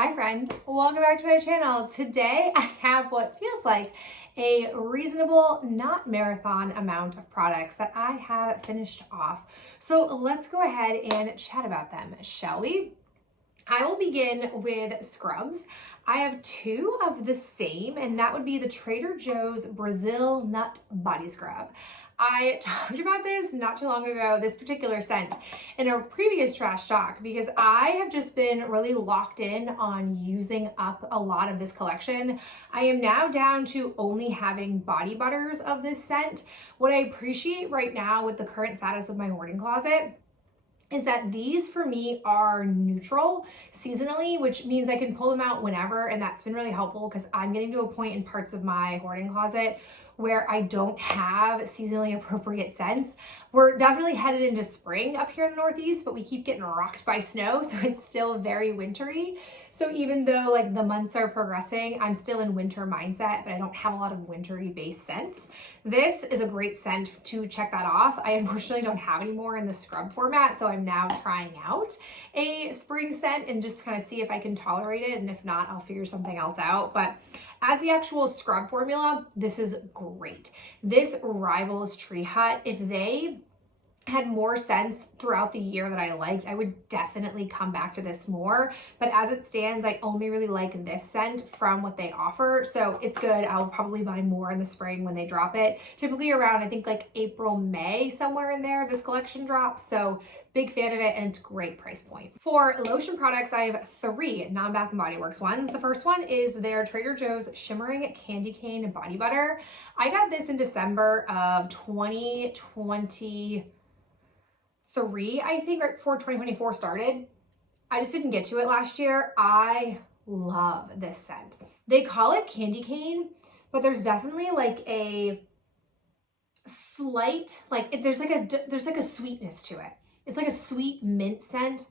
Hi friend, welcome back to my channel. Today I have what feels like a reasonable, not marathon amount of products that I have finished off. So let's go ahead and chat about them, shall we? I will begin with scrubs. I have two of the same, and that would be the Trader Joe's Brazil Nut Body Scrub. I talked about this not too long ago, this particular scent, in a previous trash talk, because I have just been really locked in on using up a lot of this collection. I am now down to only having body butters of this scent. What I appreciate right now with the current status of my hoarding closet is that these for me are neutral seasonally, which means I can pull them out whenever, and that's been really helpful because I'm getting to a point in parts of my hoarding closet where I don't have seasonally appropriate scents. We're definitely headed into spring up here in the Northeast, but we keep getting rocked by snow, so it's still very wintry. So even though like the months are progressing, I'm still in winter mindset, but I don't have a lot of wintry based scents. This is a great scent to check that off. I unfortunately don't have any more in the scrub format, so I'm now trying out a spring scent and just kind of see if I can tolerate it, and if not, I'll figure something else out. But as the actual scrub formula, this is great. This rivals Tree Hut. If they had more scents throughout the year that I liked, I would definitely come back to this more. But as it stands, I only really like this scent from what they offer. So it's good. I'll probably buy more in the spring when they drop it. Typically around, I think like April, May, somewhere in there, this collection drops. So big fan of it, and it's great price point. For lotion products, I have three non-Bath & Body Works ones. The first one is their Trader Joe's Shimmering Candy Cane Body Butter. I got this in December of 2023, I think, right before 2024 started. I just didn't get to it last year. I love this scent. They call it candy cane, but there's definitely like a slight, there's like a sweetness to it. It's like a sweet mint scent.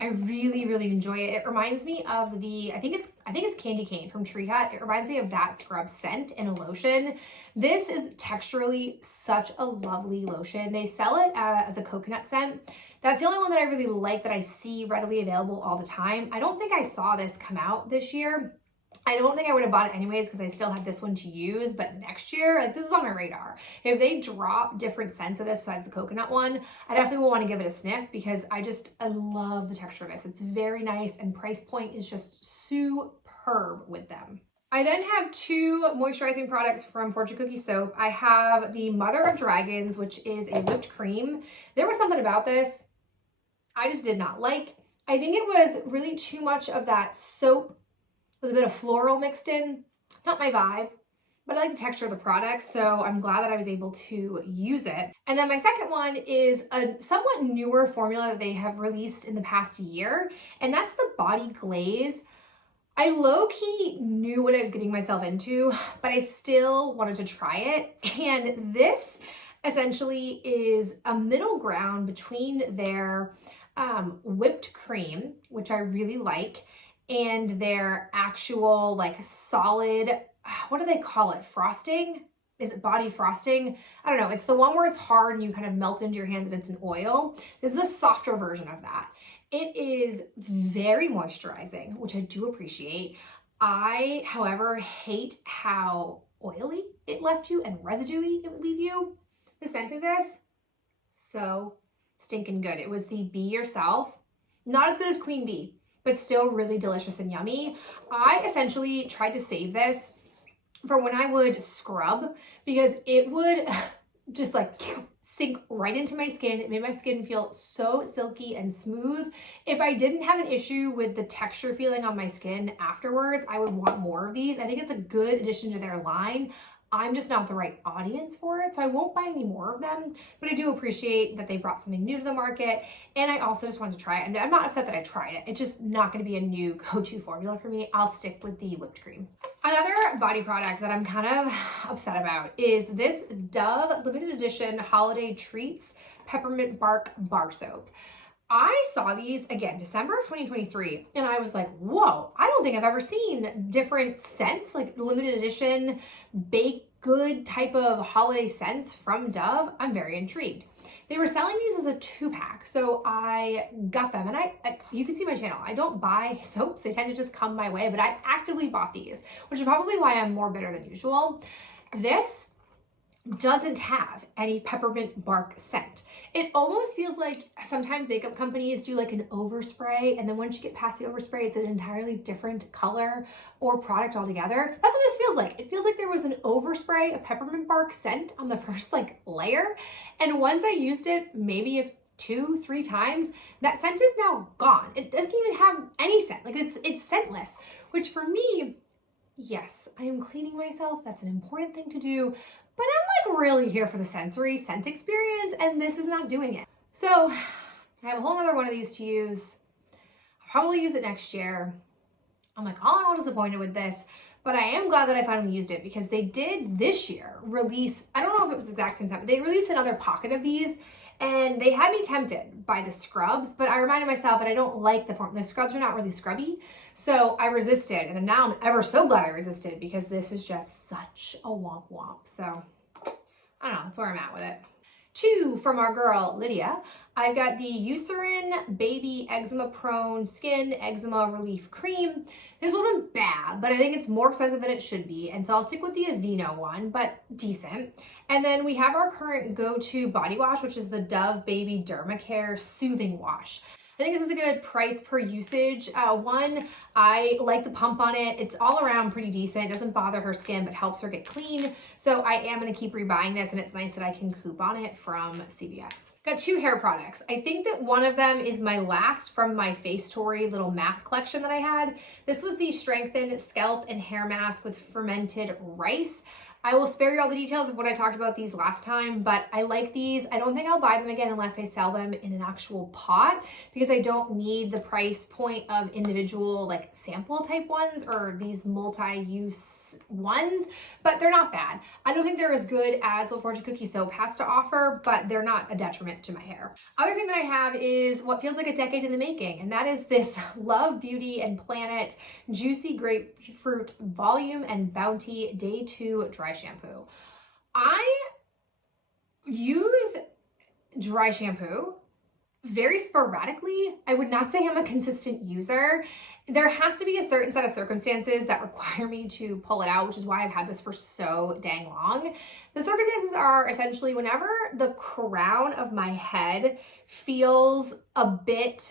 I really, really enjoy it. It reminds me of the, I think it's candy cane from Tree Hut. It reminds me of that scrub scent in a lotion. This is texturally such a lovely lotion. They sell it as a coconut scent. That's the only one that I really like that I see readily available all the time. I don't think I saw this come out this year. I don't think I would have bought it anyways because I still have this one to use, but next year, like, this is on my radar. If they drop different scents of this besides the coconut one, I definitely will want to give it a sniff because I love the texture of this. It's very nice, and price point is just superb with them. I then have two moisturizing products from Fortune Cookie Soap. I have the Mother of Dragons, which is a whipped cream. There was something about this I just did not like. I think it was really too much of that soap with a bit of floral mixed in. Not my vibe, but I like the texture of the product, so I'm glad that I was able to use it. And then my second one is a somewhat newer formula that they have released in the past year, and that's the Body Glaze. I low-key knew what I was getting myself into, but I still wanted to try it. And this essentially is a middle ground between their whipped cream, which I really like, and their actual like solid, what do they call it? Frosting? Is it body frosting? I don't know. It's the one where it's hard and you kind of melt into your hands and it's an oil. This is a softer version of that. It is very moisturizing, which I do appreciate. I, however, hate how oily it left you and residuey it would leave you. The scent of this, so stinking good. It was the Be Yourself. Not as good as Queen Bee, but still really delicious and yummy. I essentially tried to save this for when I would scrub because it would just like sink right into my skin. It made my skin feel so silky and smooth. If I didn't have an issue with the texture feeling on my skin afterwards, I would want more of these. I think it's a good addition to their line. I'm just not the right audience for it, so I won't buy any more of them, but I do appreciate that they brought something new to the market, and I also just wanted to try it. And I'm not upset that I tried it. It's just not going to be a new go-to formula for me. I'll stick with the whipped cream. Another body product that I'm kind of upset about is this Dove limited edition Holiday Treats Peppermint Bark Bar Soap. I saw these again, December of 2023, and I was like, whoa, I don't think I've ever seen different scents, like limited edition good type of holiday scents from Dove, I'm very intrigued. They were selling these as a 2-pack, so I got them, and you can see my channel. I don't buy soaps. They tend to just come my way, but I actively bought these, which is probably why I'm more bitter than usual. This doesn't have any peppermint bark scent. It almost feels like sometimes makeup companies do like an overspray, and then once you get past the overspray, it's an entirely different color or product altogether. That's what this feels like. It feels like there was an overspray of peppermint bark scent on the first like layer, and once I used it, maybe 2-3 times, that scent is now gone. It doesn't even have any scent. Like it's scentless, which for me, yes, I am cleaning myself. That's an important thing to do. But I'm like really here for the sensory scent experience, and this is not doing it. So I have a whole other one of these to use. I'll probably use it next year. I'm like all in all disappointed with this, but I am glad that I finally used it because they did this year release, I don't know if it was the exact same time, but they released another pocket of these, and they had me tempted by the scrubs, but I reminded myself that I don't like the form. The scrubs are not really scrubby, so I resisted, and now I'm ever so glad I resisted because this is just such a womp womp. So I don't know, that's where I'm at with it. 2 from our girl, Lydia. I've got the Eucerin Baby Eczema Prone Skin Eczema Relief Cream. This wasn't bad, but I think it's more expensive than it should be, and so I'll stick with the Aveeno one, but decent. And then we have our current go-to body wash, which is the Dove Baby Dermacare Soothing Wash. I think this is a good price per usage. One, I like the pump on it. It's all around pretty decent. It doesn't bother her skin, but helps her get clean. So I am gonna keep rebuying this, and it's nice that I can coupon it from CVS. Got 2 hair products. I think that one of them is my last from my Face Tory little mask collection that I had. This was the Strengthen Scalp and Hair Mask with Fermented Rice. I will spare you all the details of what I talked about these last time, but I like these. I don't think I'll buy them again unless I sell them in an actual pot because I don't need the price point of individual like sample type ones or these multi-use ones, but they're not bad. I don't think they're as good as what Fortune Cookie Soap has to offer, but they're not a detriment to my hair. Other thing that I have is what feels like a decade in the making, and that is this Love Beauty and Planet Juicy Grapefruit Volume and Bounty Day 2 Dry Shampoo. I use dry shampoo very sporadically. I would not say I'm a consistent user. There has to be a certain set of circumstances that require me to pull it out, which is why I've had this for so dang long. The circumstances are essentially whenever the crown of my head feels a bit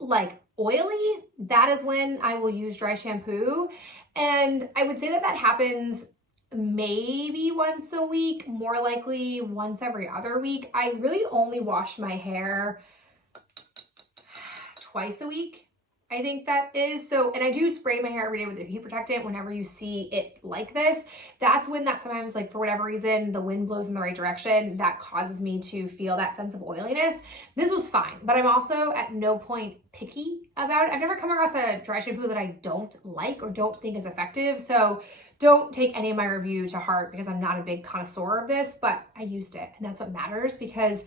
like oily, that is when I will use dry shampoo. And I would say that that happens maybe once a week, more likely once every other week. I really only wash my hair twice a week, I think that is. So, and I do spray my hair every day with a heat protectant whenever you see it like this. That's when that sometimes, like for whatever reason, the wind blows in the right direction, that causes me to feel that sense of oiliness. This was fine, but I'm also at no point picky about it. I've never come across a dry shampoo that I don't like or don't think is effective. So don't take any of my review to heart because I'm not a big connoisseur of this, but I used it, and that's what matters because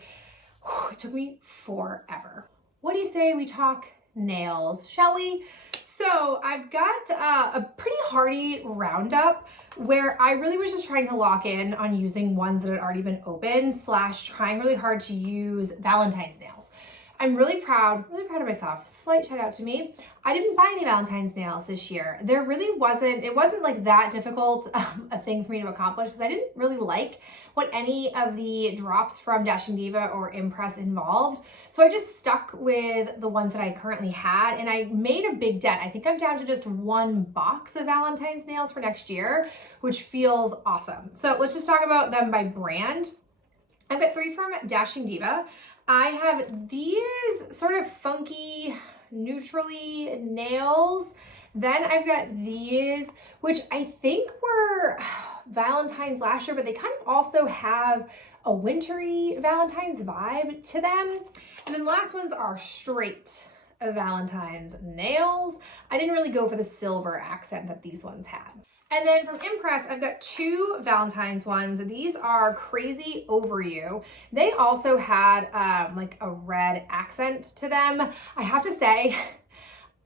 it took me forever. What do you say we talk nails, shall we? So I've got a pretty hearty roundup where I really was just trying to lock in on using ones that had already been opened / trying really hard to use Valentine's nails. I'm really proud of myself. Slight shout out to me. I didn't buy any Valentine's nails this year. There really wasn't, it wasn't like that difficult a thing for me to accomplish because I didn't really like what any of the drops from Dashing Diva or Impress involved. So I just stuck with the ones that I currently had, and I made a big dent. I think I'm down to just 1 box of Valentine's nails for next year, which feels awesome. So let's just talk about them by brand. I've got 3 from Dashing Diva. I have these sort of funky, neutrally nails. Then I've got these, which I think were Valentine's last year, but they kind of also have a wintry Valentine's vibe to them. And then the last ones are straight Valentine's nails. I didn't really go for the silver accent that these ones had. And then from Impress, I've got 2 Valentine's ones. These are Crazy Over You. They also had like a red accent to them. I have to say,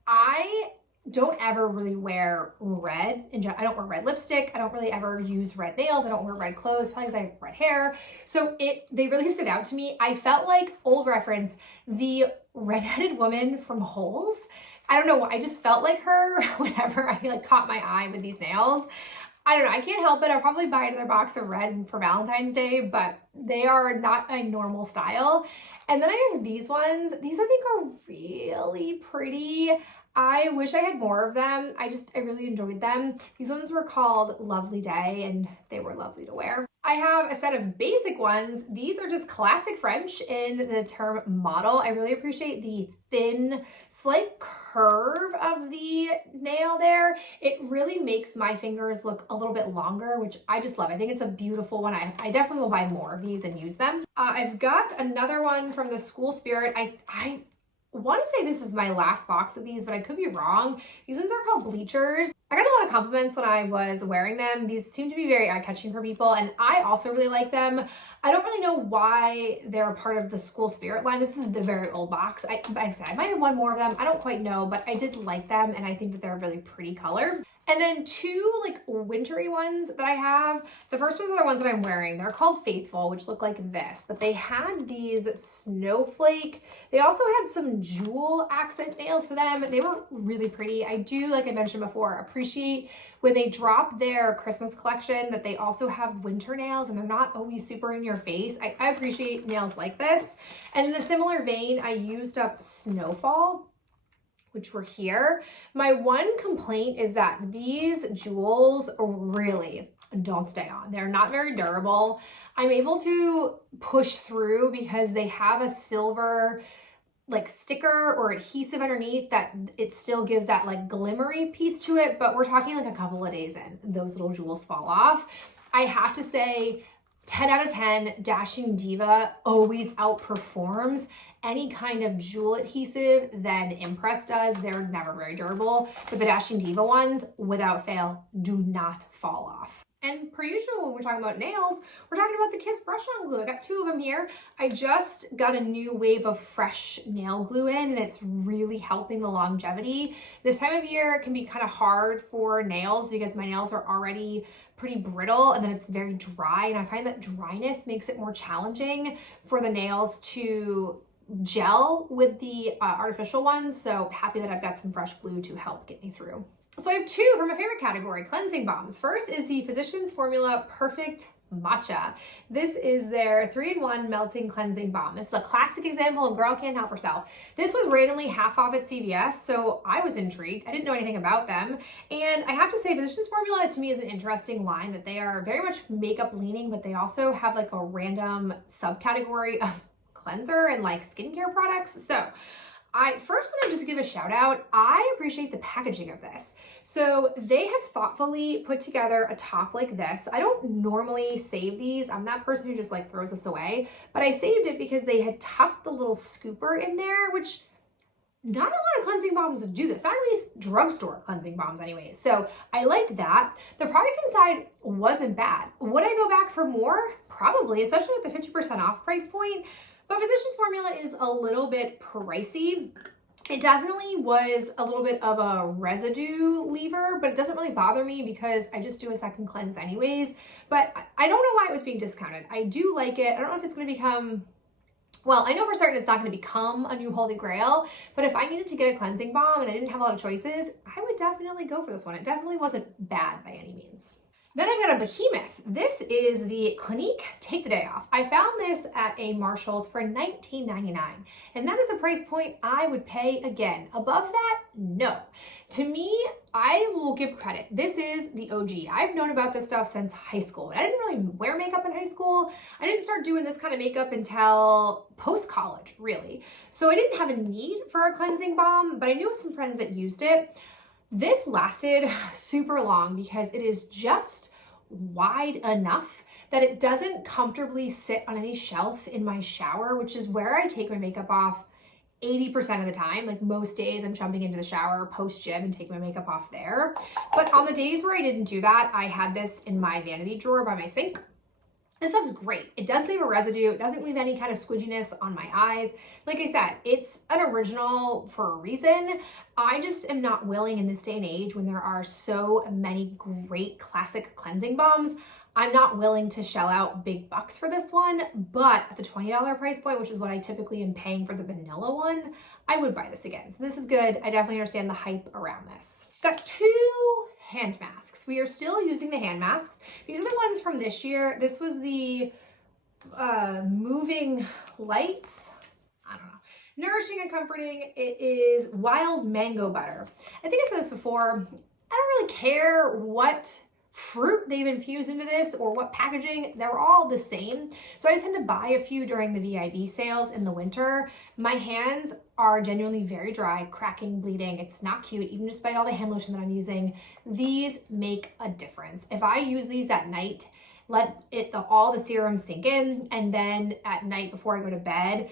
I don't ever really wear red. I don't wear red lipstick. I don't really ever use red nails. I don't wear red clothes, probably because I have red hair. So they really stood out to me. I felt like, old reference, the redheaded woman from Holes. I don't know, I just felt like her whenever I like caught my eye with these nails. I don't know, I can't help it. I'll probably buy another box of red for Valentine's Day, but they are not a normal style. And then I have these ones. These I think are really pretty. I wish I had more of them. I really enjoyed them. These ones were called Lovely Day and they were lovely to wear. I have a set of basic ones. These are just classic French in the term model. I really appreciate the thin, slight curve of the nail there. It really makes my fingers look a little bit longer, which I just love. I think it's a beautiful one. I definitely will buy more of these and use them. I've got another one from the School Spirit. I want to say this is my last box of these, but I could be wrong. These ones are called Bleachers. I got a lot of compliments when I was wearing them. These seem to be very eye-catching for people, and I also really like them. I don't really know why they're a part of the School Spirit line. This is the very old box. I said I might have one more of them. I don't quite know, but I did like them, and I think that they're a really pretty color. And then two like wintry ones that I have. The first ones are the ones that I'm wearing. They're called Faithful, which look like this, but they had these snowflake. They also had some jewel accent nails to them. They were really pretty. I do, like I mentioned before, appreciate when they drop their Christmas collection that they also have winter nails and they're not always super in your face. I appreciate nails like this. And in a similar vein, I used up Snowfall, which were here. My one complaint is that these jewels really don't stay on. They're not very durable. I'm able to push through because they have a silver like sticker or adhesive underneath that it still gives that like glimmery piece to it, but we're talking like a couple of days in, those little jewels fall off. I have to say 10 out of 10, Dashing Diva always outperforms any kind of jewel adhesive than Impress does. They're never very durable, but the Dashing Diva ones, without fail, do not fall off. And per usual, when we're talking about nails, we're talking about the Kiss Brush On Glue. I got two of them here. I just got a new wave of fresh nail glue in, and it's really helping the longevity. This time of year, it can be kind of hard for nails because my nails are already pretty brittle and then it's very dry. And I find that dryness makes it more challenging for the nails to gel with the artificial ones. So happy that I've got some fresh glue to help get me through. So I have two from my favorite category, cleansing balms. First is the Physicians Formula Perfect Matcha. This is their 3-in-1 melting cleansing balm. This is a classic example of girl can't help herself. This was randomly half off at CVS, so I was intrigued. I didn't know anything about them. And I have to say, Physicians Formula to me is an interesting line that they are very much makeup leaning, but they also have like a random subcategory of cleanser and like skincare products. So I first want to just give a shout out. I appreciate the packaging of this. So they have thoughtfully put together a top like this. I don't normally save these. I'm that person who just like throws this away, but I saved it because they had tucked the little scooper in there, which not a lot of cleansing balms do this, not at least drugstore cleansing balms anyways. So I liked that. The product inside wasn't bad. Would I go back for more? Probably, especially at the 50% off price point. But Physicians Formula is a little bit pricey. It definitely was a little bit of a residue lever, but it doesn't really bother me because I just do a second cleanse anyways. But I don't know why it was being discounted. I do like it. I don't know if it's going to become, well, I know for certain it's not going to become a new holy grail, but if I needed to get a cleansing balm and I didn't have a lot of choices, I would definitely go for this one. It definitely wasn't bad by any means. Then I've got a behemoth. This is the Clinique Take the Day Off. I found this at a Marshall's for $19.99, and that is a price point I would pay again. Above that, no. To me, I will give credit. This is the OG. I've known about this stuff since high school. I didn't really wear makeup in high school. I didn't start doing this kind of makeup until post-college, really. So I didn't have a need for a cleansing balm, but I knew some friends that used it. This lasted super long because it is just wide enough that it doesn't comfortably sit on any shelf in my shower, which is where I take my makeup off 80% of the time. Like most days I'm jumping into the shower post gym and take my makeup off there. But on the days where I didn't do that, I had this in my vanity drawer by my sink. This stuff's great. It doesn't leave a residue. It doesn't leave any kind of squidginess on my eyes. Like I said, it's an original for a reason. I just am not willing in this day and age when there are so many great classic cleansing balms. I'm not willing to shell out big bucks for this one, but at the $20 price point, which is what I typically am paying for the vanilla one, I would buy this again. So this is good. I definitely understand the hype around this. Got 2 hand masks. We are still using the hand masks. These are the ones from this year. This was the Moving Lights. I don't know. Nourishing and comforting. It is wild mango butter. I think I said this before. I don't really care what fruit they've infused into this or what packaging. They're all the same. So I just tend to buy a few during the VIB sales in the winter. My hands are genuinely very dry, cracking, bleeding. It's not cute, even despite all the hand lotion that I'm using. These make a difference. If I use these at night, let all the serum sink in, and then at night before I go to bed,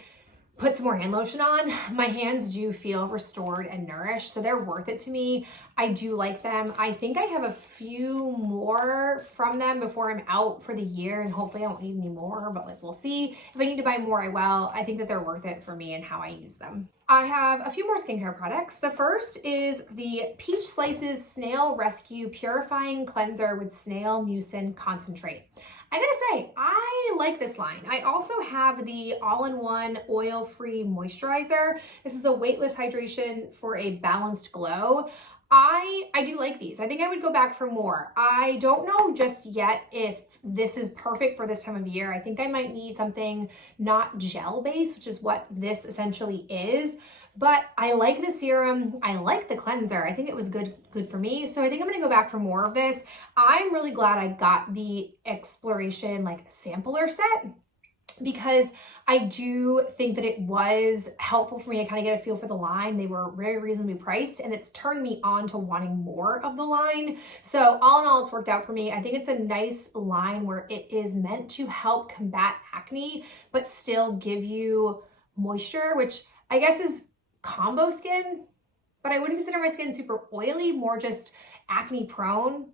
put some more hand lotion on, my hands do feel restored and nourished. So they're worth it to me. I do like them. I think I have a few more from them before I'm out for the year, and hopefully I won't need any more, but like we'll see. If I need to buy more, I will. I think that they're worth it for me and how I use them. I have a few more skincare products. The first is the Peach Slices Snail Rescue Purifying Cleanser with Snail Mucin Concentrate. I gotta say, I like this line. I also have the all-in-one oil-free moisturizer. This is a weightless hydration for a balanced glow. I do like these. I think I would go back for more. I don't know just yet if this is perfect for this time of year. I think I might need something not gel-based, which is what this essentially is. But I like the serum. I like the cleanser. I think it was good for me. So I think I'm gonna go back for more of this. I'm really glad I got the Exploration like sampler set, because I do think that it was helpful for me to kind of get a feel for the line. They were very reasonably priced, and it's turned me on to wanting more of the line. So all in all, it's worked out for me. I think it's a nice line where it is meant to help combat acne, but still give you moisture, which I guess is combo skin, but I wouldn't consider my skin super oily, more just acne prone.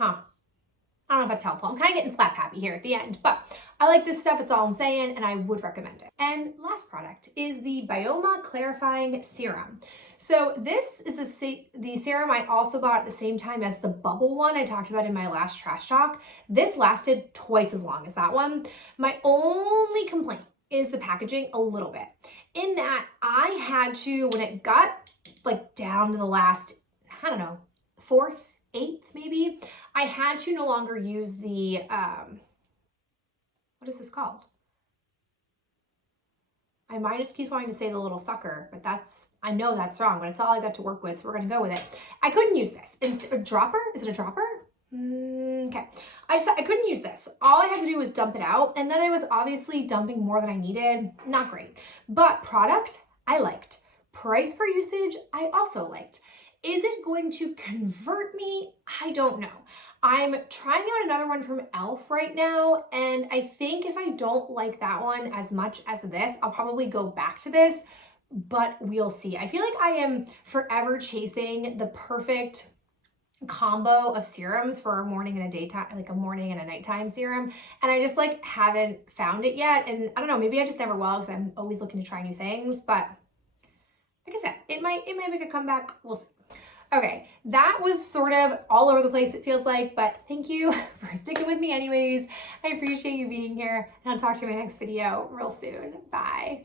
I don't know if that's helpful. I'm kind of getting slap happy here at the end, but I like this stuff. It's all I'm saying, and I would recommend it. And last product is the Bioma Clarifying Serum. So this is the serum I also bought at the same time as the bubble one I talked about in my last trash talk. This lasted twice as long as that one. My only complaint is the packaging a little bit. In that I had to, when it got like down to the last, I don't know, 4th, 8th maybe, I had to no longer use the, what is this called? My mind just keeps wanting to say the little sucker, but I know that's wrong, but it's all I got to work with, so we're gonna go with it. I couldn't use this. A dropper? Is it a dropper? Okay. I couldn't use this. All I had to do was dump it out, and then I was obviously dumping more than I needed. Not great. But product, I liked. Price per usage, I also liked. Is it going to convert me? I don't know. I'm trying out another one from e.l.f. right now, and I think if I don't like that one as much as this, I'll probably go back to this, but we'll see. I feel like I am forever chasing the perfect combo of serums for a morning and a daytime, like a morning and a nighttime serum, and I just like haven't found it yet. And I don't know, maybe I just never will, because I'm always looking to try new things, but like I said, it might make a comeback. We'll see. Okay, that was sort of all over the place, it feels like, but thank you for sticking with me anyways. I appreciate you being here, and I'll talk to you in my next video real soon. Bye.